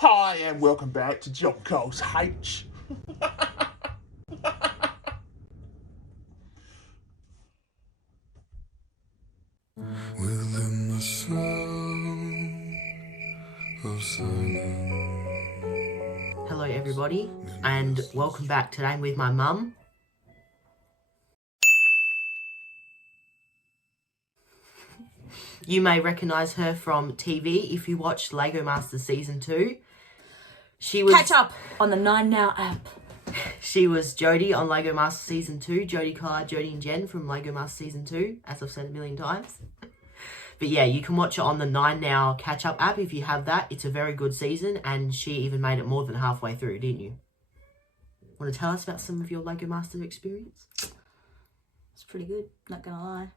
Hi and welcome back to John Cole's H. Within the sound of silence. Hello everybody and welcome back. Today I'm with my mum. You may recognise her from TV if you watched Lego Masters Season 2. Catch up on the 9 Now app. She was Jodie on Lego Masters Season 2. Jodie Collard, Jodie and Jen from Lego Masters Season 2, as I've said a million times. But yeah, you can watch it on the 9 Now Catch Up app if you have that. It's a very good season and she even made it more than halfway through, didn't you? Want to tell us about some of your Lego Masters experience? It's pretty good, not gonna lie.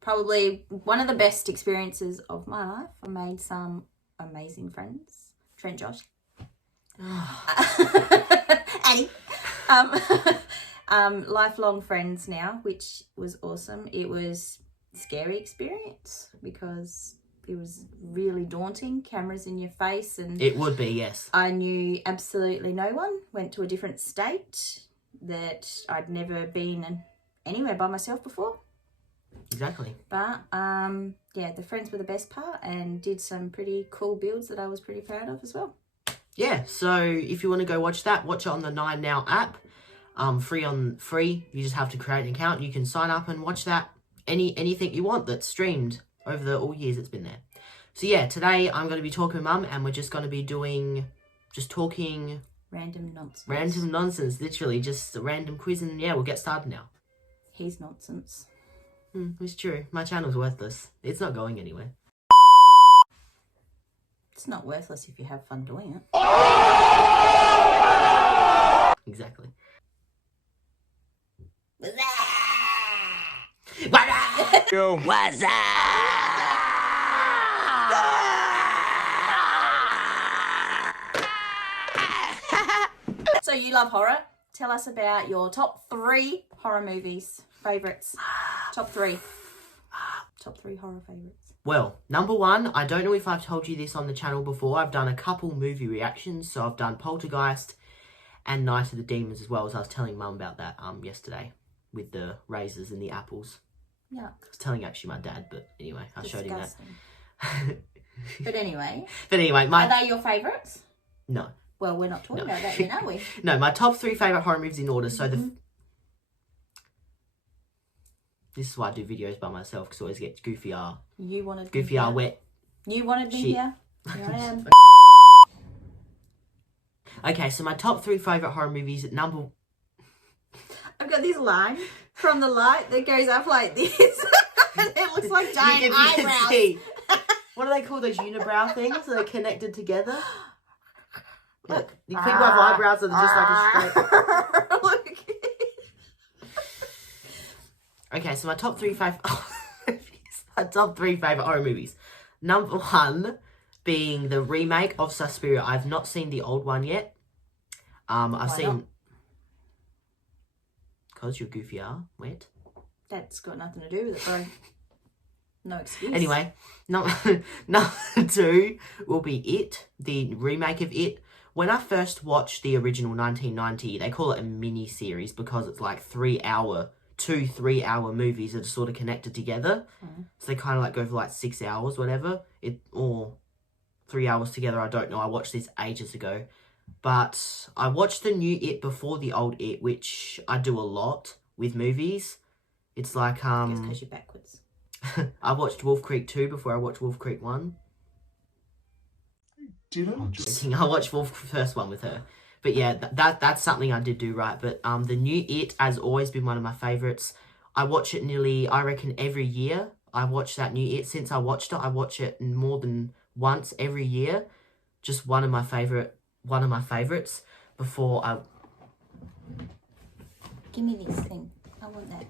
Probably one of the best experiences of my life. I made some amazing friends. Trent, Josh. Annie. Lifelong friends now, which was awesome. It was a scary experience because it was really daunting. Cameras in your face, and it would be, yes. I knew absolutely no one. Went to a different state that I'd never been anywhere by myself before. Exactly. But yeah, the friends were the best part and did some pretty cool builds that I was pretty proud of as well. Yeah, so if you want to go watch that, watch it on the 9 Now app. Free. You just have to create an account. You can sign up and watch that anything you want that's streamed over the all years it's been there. So yeah, today I'm going to be talking to Mum and we're just going to be talking Random nonsense. Random nonsense, literally just a random quiz, and yeah, we'll get started now. He's nonsense. It's true. My channel's worthless. It's not going anywhere. It's not worthless if you have fun doing it. Exactly. Yo. What's up? So you love horror. Tell us about your top 3 horror movies. Favourites. Top 3. Top 3 horror favourites. Well, number 1, I don't know if I've told you this on the channel before. I've done a couple movie reactions. So I've done Poltergeist and Night of the Demons as well, as I was telling Mum about that yesterday with the razors and the apples. Yeah. I was telling actually my dad, but anyway, I showed him that. But anyway, are they your favourites? No. Well, we're not talking about that yet, are we? No, my top 3 favourite horror movies in order. So this is why I do videos by myself, because I always get goofy R. You wanted goofy R wet. You wanted me here. Here I am. Okay, so my top 3 favourite horror movies at number... I've got this line from the light that goes up like this. It looks like giant eyebrows. You can see. What do they call those unibrow things that are connected together? Look, people have eyebrows that are just like a straight... Look. Okay, so my top 3 favourite horror movies. Number 1 being the remake of Suspiria. I've not seen the old one yet. I've seen... Because you're goofy R, wet. That's got nothing to do with it, bro. No excuse. Anyway, number 2 will be It, the remake of It. When I first watched the original 1990, they call it a mini-series because it's like 3-hour movies that are sort of connected together. So they kind of like go for like 6 hours, whatever. Or 3 hours together, I don't know. I watched this ages ago. But I watched the new It before the old It, which I do a lot with movies. It's like, Just because you're backwards. I watched Wolf Creek 2 before I watched Wolf Creek 1. I watched Wolf first one with her. But yeah, that's something I did do right. But the new It has always been one of my favourites. I watch it nearly, I reckon, every year. I watch that new It. Since I watched it, I watch it more than once every year. Just one of my favourites before I... Give me this thing. I want that.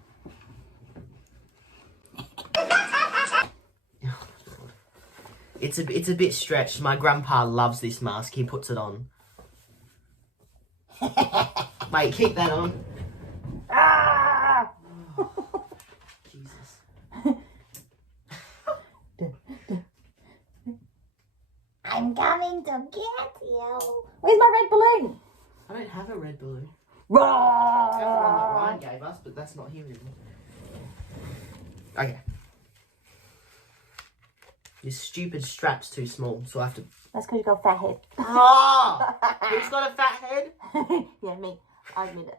It's a bit stretched. My grandpa loves this mask. He puts it on. Wait, keep that on. Ah! Jesus. I'm coming to get you. Where's my red balloon? I don't have a red balloon. Roar! I have the one that Ryan gave us, but that's not here anymore. Okay. Your stupid strap's too small, so I have to... That's because you got a fat head. Oh! Who's got a fat head? Yeah, me. I admit it.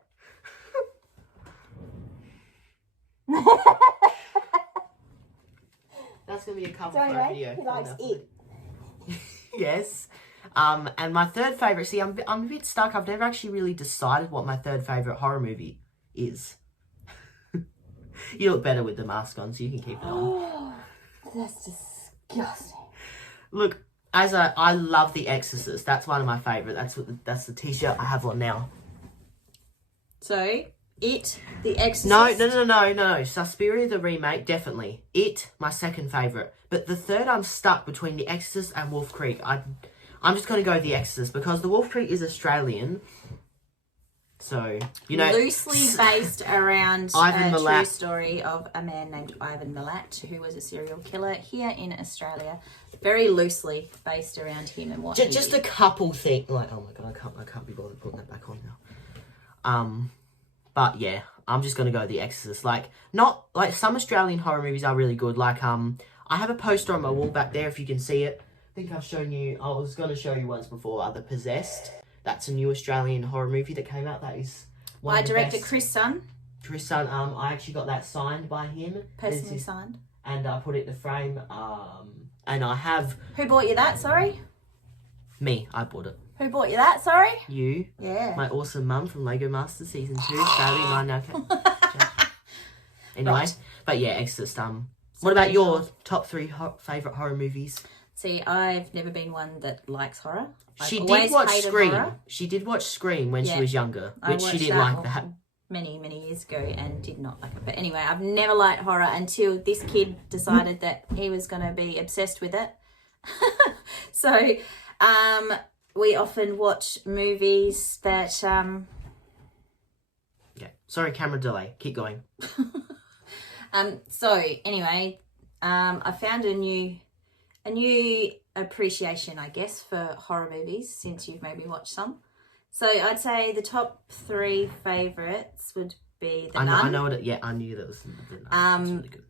That's going to be a cover So for a anyway, video. he likes it. Yes. And my third favourite... See, I'm a bit stuck. I've never actually really decided what my third favourite horror movie is. You look better with the mask on, so you can keep it on. That's disgusting. Look, I love The Exorcist. That's one of my favourite. That's the t-shirt I have on now. So, It, The Exorcist. No. Suspiria, the remake, definitely. It, my second favourite. But the third, I'm stuck between The Exorcist and Wolf Creek. I'm just going to go The Exorcist because the Wolf Creek is Australian. So, you know... Loosely based around Ivan a Milat. true story of a man named Ivan Milat, who was a serial killer here in Australia. Very loosely based around him and what Just a couple things. Like, oh my god, I can't be bothered putting that back on now. But yeah, I'm just gonna go The Exorcist. Like, not like some Australian horror movies are really good. Like, I have a poster on my wall back there if you can see it. I think I've shown you. I was gonna show you once before. The Possessed. That's a new Australian horror movie that came out. That is one by of the director best. Chris Sun, I actually got that signed by him. personally signed. And I put it in the frame. And I have Who bought you that? Sorry. me. I bought it. Who bought you that? Sorry. You. Yeah. My awesome mum from Lego Master Season 2. Sadly, mine now Anyway, Right. But yeah, Exorcist. What about your top 3 favourite horror movies? See, I've never been one that likes horror. She I've did always watch hated Scream. horror. She did watch Scream when she Yeah. was younger, I which she watched didn't like that. many years ago and did not like it. But anyway, I've never liked horror until this kid decided that he was going to be obsessed with it. So, we often watch movies that, Yeah. Sorry, camera delay. Keep going. so anyway, I found a new appreciation, I guess, for horror movies since you've made me watch some. So I'd say the top 3 favourites would be The Nun. I know what. I knew that was. The Nun. It's really good.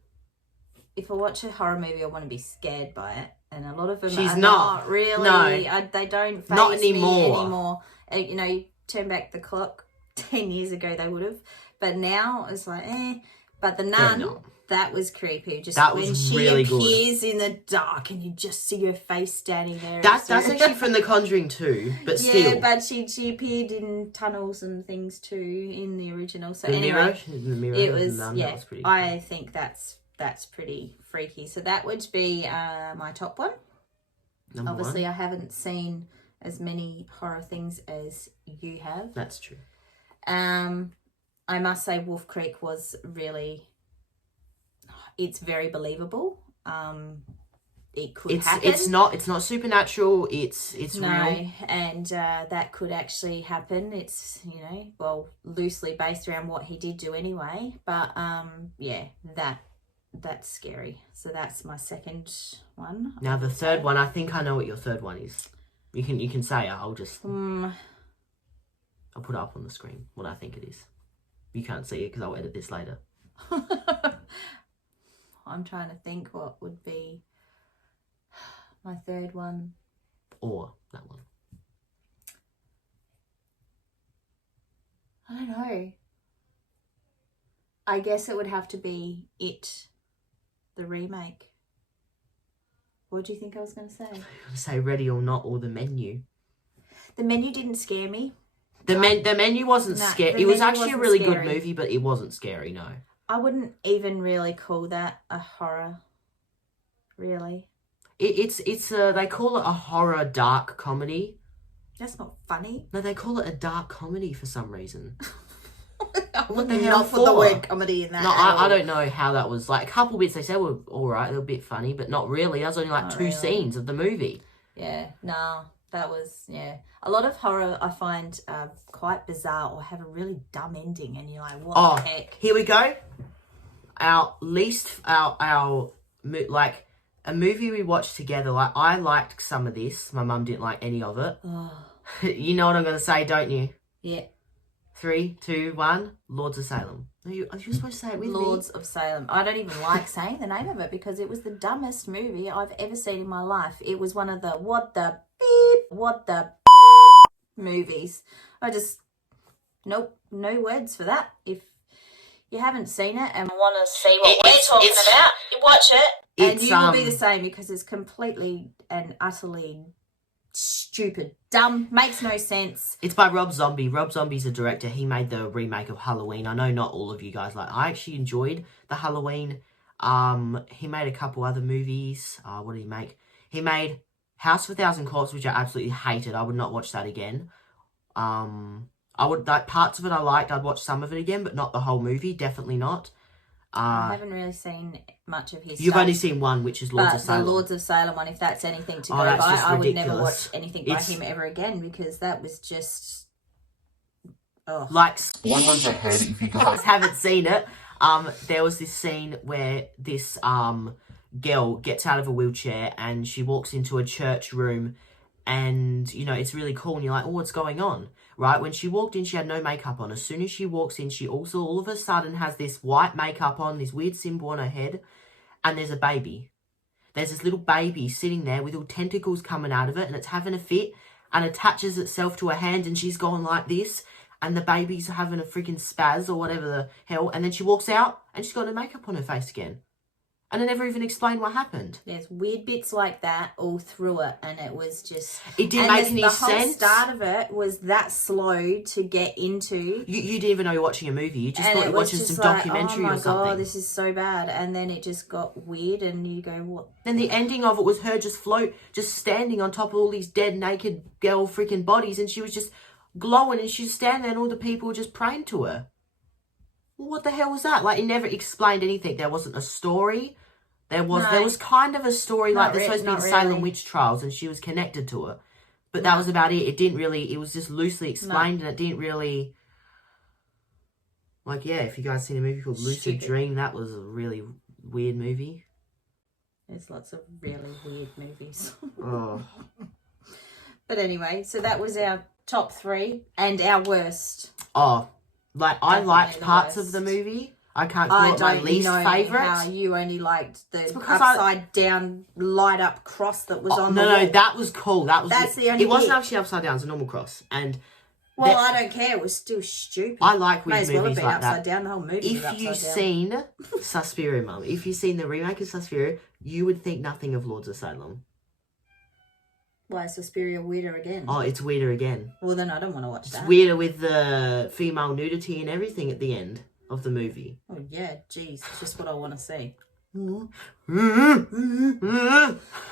If I watch a horror movie, I want to be scared by it, and a lot of them She's are not. really. No. They don't faze Not me anymore. anymore. You know, turn back the clock 10 years ago, they would have, but now it's like, eh. But The Nun, no. that was creepy. Just That when was she really good. appears in the dark and you just see her face standing there. That's actually from The Conjuring 2, but still. Yeah, but she appeared in tunnels and things too in the original. So The anyway, mirror, it of the was Nun, yeah. that was pretty I think that's pretty freaky. So that would be my top one. Number Obviously, 1. I haven't seen as many horror things as you have. That's true. I must say, Wolf Creek was really. It's very believable. It could happen. It's not supernatural. It's No, real. and that could actually happen. It's, you know, well, loosely based around what he did do anyway. But yeah, that's scary. So that's my second one. Now the third one, I think I know what your third one is. You can say it. I'll put it up on the screen what I think it is. You can't see it because I'll edit this later. I'm trying to think what would be my third one. Or that one. I don't know. I guess it would have to be It, the remake. What do you think I was going to say? I'm gonna say Ready or Not or The Menu. The Menu didn't scare me. The Menu wasn't Nah, scary. The It was Menu actually a wasn't really scary. good movie, but it wasn't scary. No. I wouldn't even really call that a horror. Really? It's they call it a horror dark comedy. That's not funny. No, they call it a dark comedy for some reason. I What the hell not put the for? word comedy in that. No, at I all. don't know how that was. Like, a couple bits they said were alright, they were a bit funny, but not really. That was only like Not 2 really. scenes of the movie. Yeah, no, that was, yeah. A lot of horror I find quite bizarre or have a really dumb ending and you're like, what the heck? Here we go. Our least, like, a movie we watched together. Like, I liked some of this. My mum didn't like any of it. Oh, You know what I'm going to say, don't you? yeah. 3, 2, 1. Lords of Salem. Are you supposed to say it with Lords of Salem. I don't even like saying the name of it because it was the dumbest movie I've ever seen in my life. It was one of the what the movies. Nope, no words for that. If you haven't seen it and want to see what we're talking about, you watch it and you will be the same because it's completely and utterly stupid, dumb, makes no sense. It's by Rob Zombie. Rob Zombie's a director. He made the remake of Halloween. I know not all of you guys like. I actually enjoyed the Halloween. He made a couple other movies. What did he make? He made House of a Thousand Corpses, which I absolutely hated. I would not watch that again. I would like parts of it I liked. I'd watch some of it again, but not the whole movie. Definitely not. I haven't really seen much of his You've stuff. only seen one, which is Lords of Salem. The Lords of Salem one, if that's anything to go that's by, just I would never ridiculous. watch anything by him ever again because that was just... Oh. Like, Someone's ahead if you guys haven't seen it. There was this scene where this girl gets out of a wheelchair and she walks into a church room, and you know it's really cool, and you're like, oh, what's going on? Right, when she walked in, she had no makeup on. As soon as she walks in, she also all of a sudden has this white makeup on, this weird symbol on her head, and there's a baby. There's this little baby sitting there with all tentacles coming out of it, and it's having a fit and attaches itself to her hand, and she's going like this, and the baby's having a freaking spaz or whatever the hell, and then she walks out and she's got no makeup on her face again. And I never even explained what happened. There's weird bits like that all through it, and it was just... It didn't make any sense. The whole start of it was that slow to get into. You didn't even know you're watching a movie. You just thought you were watching some documentary or something. Oh my God, this is so bad. And then it just got weird, and you go, what? Then the ending of it was her just standing on top of all these dead, naked girl freaking bodies, and she was just glowing, and she's standing there, and all the people were just praying to her. What the hell was that? Like, it never explained anything. There wasn't a story. There was kind of a story, like there's supposed to be the Salem witch trials, and she was connected to it. But that was about it. It was just loosely explained, and it didn't really... Like, yeah, if you guys seen a movie called Lucid Dream, that was a really weird movie. There's lots of really weird movies. Oh. But anyway, so that was our top 3 and our worst. Oh, like, I Definitely liked the parts worst. of the movie. I can't call it my least favourite. How you only liked the upside down light up cross that was on the wall. No, that was cool. That's the only It wasn't actually upside down, it's a normal cross. And well, I don't care. It was still stupid. I like weird May as well have movies been like upside that. down. The whole movie was If upside you've down. seen Suspiria, Mum, if you've seen the remake of Suspiria, you would think nothing of Lords of Salem. Why is Suspiria weirder again? Oh, it's weirder again. Well, then I don't want to watch It's that. weirder with the female nudity and everything at the end of the movie. Oh, yeah. Jeez. It's just what I want to see.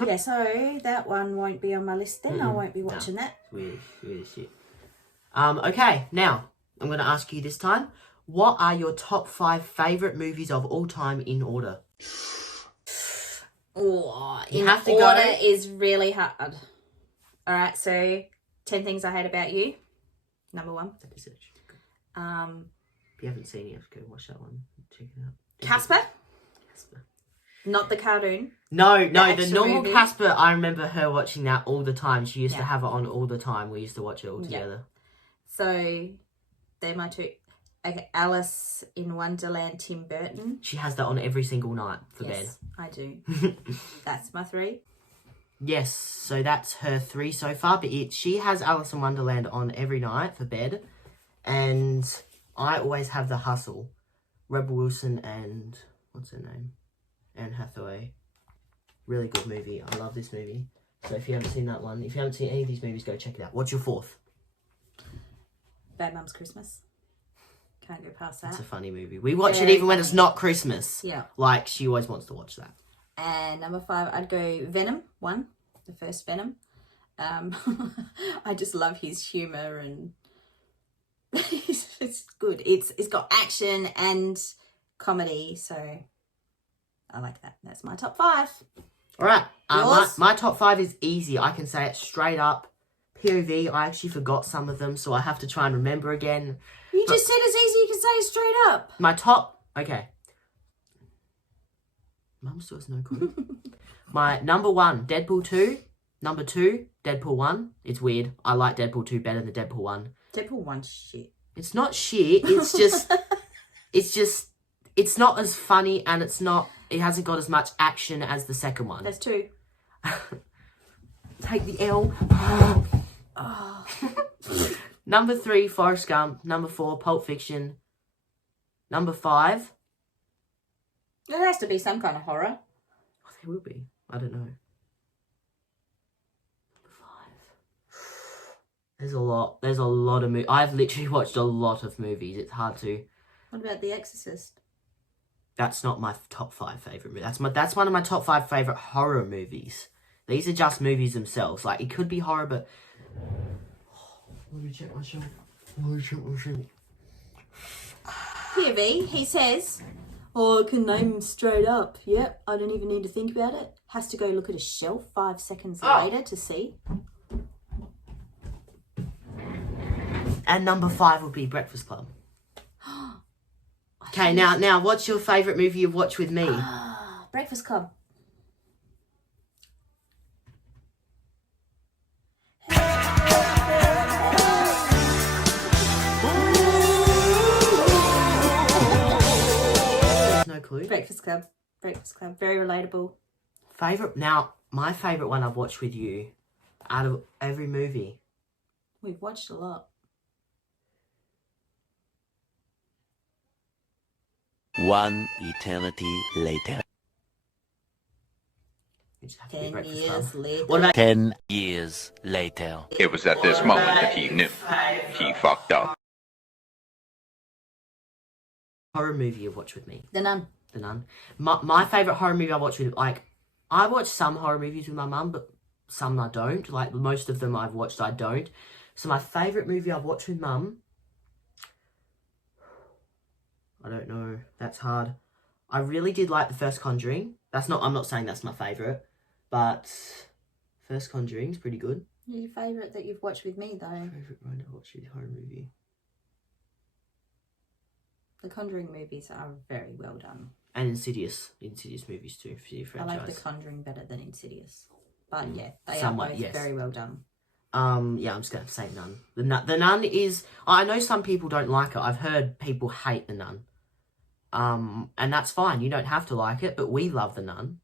Yeah, so that one won't be on my list then. I won't be watching that. Weird as shit. Okay, now, I'm going to ask you this time. What are your top 5 favourite movies of all time in order? Oh, You in have to order go. is really hard. All right, so 10 Things I Hate About You, number 1. If you haven't seen it, go watch that one. Check it out. Casper, not the cartoon. No, the actual normal movie. Casper, I remember her watching that all the time. She used to have it on all the time. We used to watch it all together. So they're my 2. Okay, Alice in Wonderland, Tim Burton. She has that on every single night for Yes, I do. That's my 3. Yes, so that's her 3 so far. But she has Alice in Wonderland on every night for bed. And I always have The Hustle. Rebel Wilson and... what's her name? Anne Hathaway. Really good movie. I love this movie. So if you haven't seen that one, if you haven't seen any of these movies, go check it out. What's your 4th? Bad Mum's Christmas. Can't go past that. It's a funny movie. We watch it Very even when it's not Christmas. Yeah. Like, she always wants to watch that. And number 5, I'd go Venom 1, the first Venom. I just love his humour and it's good. It's got action and comedy, so I like that. That's my top 5. All right. Yours? My top 5 is easy. I can say it straight up. POV, I actually forgot some of them, so I have to try and remember again. You just said it's easy, you can say it straight up. My top... Okay. Mum still has no clue. My number 1, Deadpool 2. Number 2, Deadpool 1. It's weird. I like Deadpool 2 better than Deadpool 1. Deadpool 1's shit. It's not shit. It's just, it's not as funny and it hasn't got as much action as the second one. That's 2. Take the L. Oh. Number 3, Forrest Gump. Number 4, Pulp Fiction. Number 5. There has to be some kind of horror. Oh, there will be. I don't know. Number 5. There's a lot of movies. I've literally watched a lot of movies. It's hard to. What about The Exorcist? That's not my top 5 favourite movies. That's one of my top 5 favourite horror movies. These are just movies themselves. Like, it could be horror, but... Let me check my shelf. Here, V, he says, oh, I can name him straight up. Yep, I don't even need to think about it. Has to go look at a shelf 5 seconds later to see. And number 5 would be Breakfast Club. Okay, now, what's your favourite movie you've watched with me? Breakfast Club. No clue. Breakfast Club. Breakfast Club. Very relatable. My favourite one I've watched with you out of every movie. We've watched a lot. One eternity later. You just have to be 10 Breakfast years Club. later. What about 10 years later. It was at this moment that he knew he fucked up. horror movie you've watched with me? The Nun. The Nun. My favourite horror movie I watched with, I watch some horror movies with my mum, but some I don't. Like, most of them I've watched, I don't. So my favourite movie I've watched with mum, I don't know. That's hard. I really did like the first Conjuring. I'm not saying that's my favourite, but first Conjuring's pretty good. Your favourite that you've watched with me, though? Favourite one to watch with horror movie. The Conjuring movies are very well done. And Insidious movies too, for your I franchise. like The Conjuring better than Insidious. But yeah, they Somewhat, are both yes. very well done. Yeah, I'm just going to say Nun. The Nun is... I know some people don't like it. I've heard people hate The Nun. And that's fine. You don't have to like it, but we love The Nun.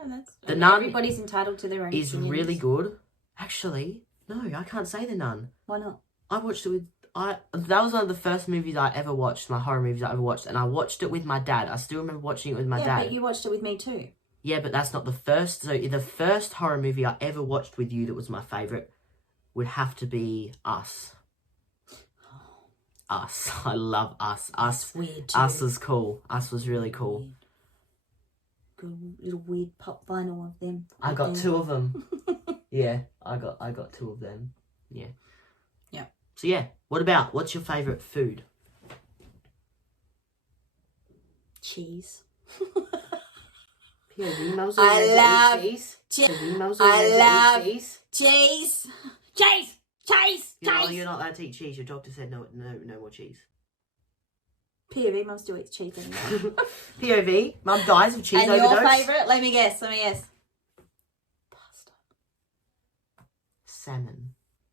Oh, The Nun everybody's entitled to their own is opinions. really good. Actually, no, I can't say The Nun. Why not? I watched it with... That was one of the first movies I ever watched, my horror movies I ever watched, and I watched it with my dad. I still remember watching it with my dad. Yeah, but you watched it with me too. Yeah, but that's not the first. So the first horror movie I ever watched with you that was my favourite would have to be Us. Us. I love Us. Us. Weird too. Us was cool. Us was really cool. Good little weird pop vinyl of them. I got 2 of them. Yeah, I got 2 of them. Yeah. Yeah. So yeah, what's your favourite food? Cheese. POV, Mum's I love cheese. cheese. POV, Mum's I love cheese. Cheese. Cheese. Cheese. You're not allowed to eat cheese. Your doctor said no more cheese. POV, Mum still eats cheese anymore. POV, Mum dies of cheese And overdose. your favourite? Let me guess. Pasta. Salmon.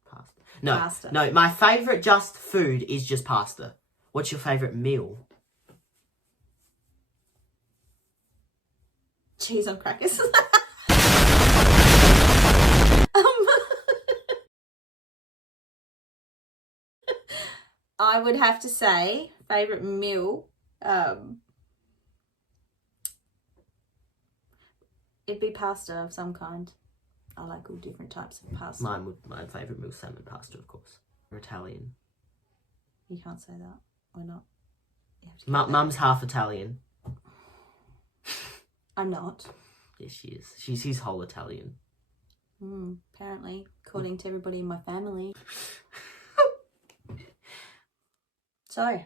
Pasta. No, Pasta. no. My favourite just food is just pasta. What's your favourite meal? Cheese on crackers. I would have to say favourite meal. It'd be pasta of some kind. I like all different types of pasta. My favourite meal, salmon pasta, of course. We're Italian. You can't say that. Why not? You have to keep Mum's half Italian. that. I'm not. Yes, she is. She's whole Italian. Apparently, according to everybody in my family. So,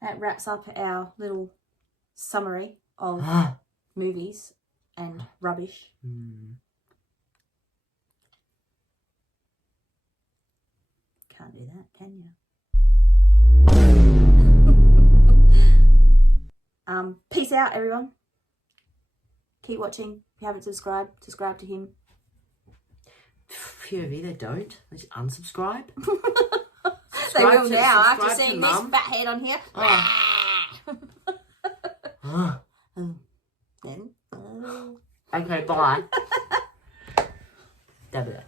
that wraps up our little summary of movies and rubbish. Can't do that, can you? Peace out, everyone. Keep watching. If you haven't subscribed, subscribe to him. Few of you that don't, they just unsubscribe. They will to- now after subscribe to seeing this Mum. fat head on here. Ah. Then. Okay, bye. Dab it.